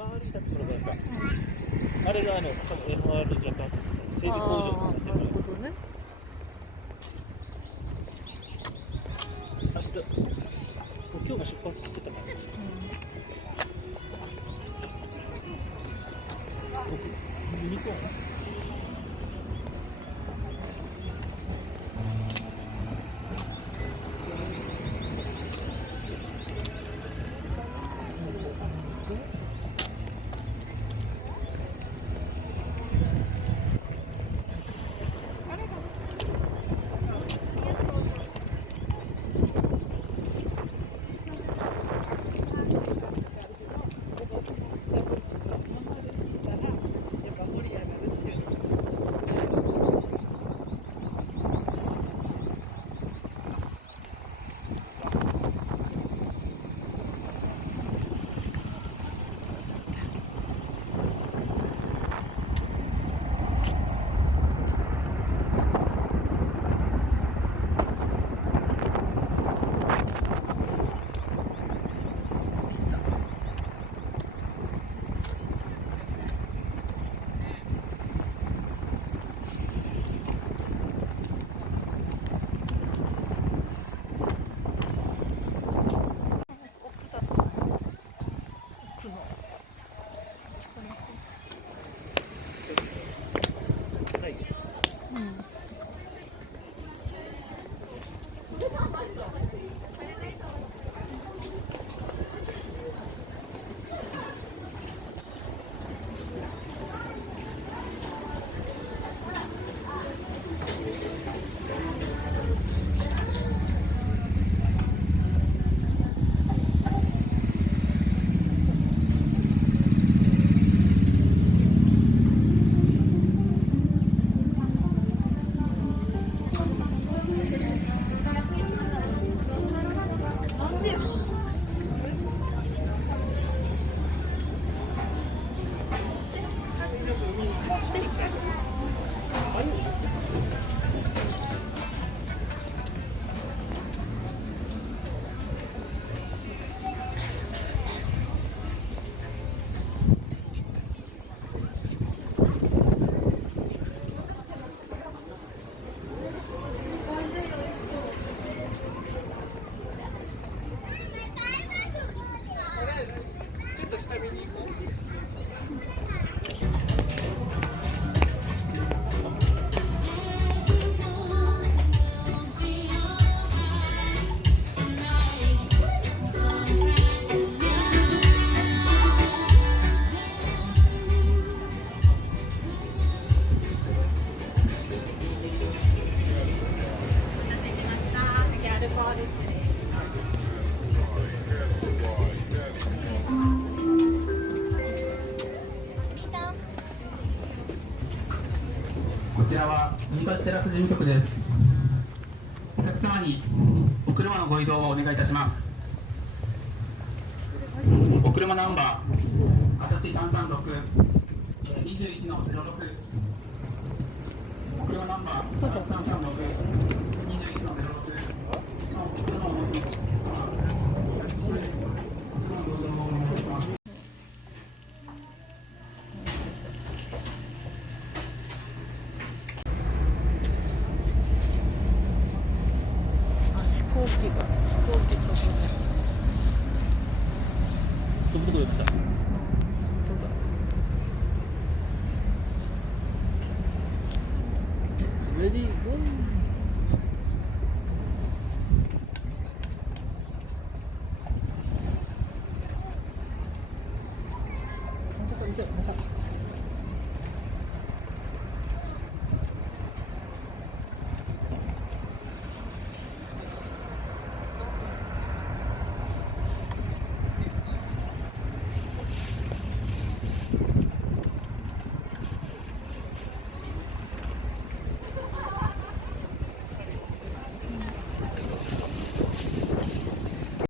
丸い建物からさ、あれが多分 MR ジャパン整備工場になってる。なるほどね。明日、今日も出発してたから、僕、見に行こう。こちらはウニカシテラス事務局です。お客様にお車のご移動をお願いいたします。お車ナンバーアシャチ336 21の06、お車ナンバー336 21の06の車をお持ちのお客様、お車のご移動をお願いいたします。飛行機飛ぶところです。飛ぶとこ出ました。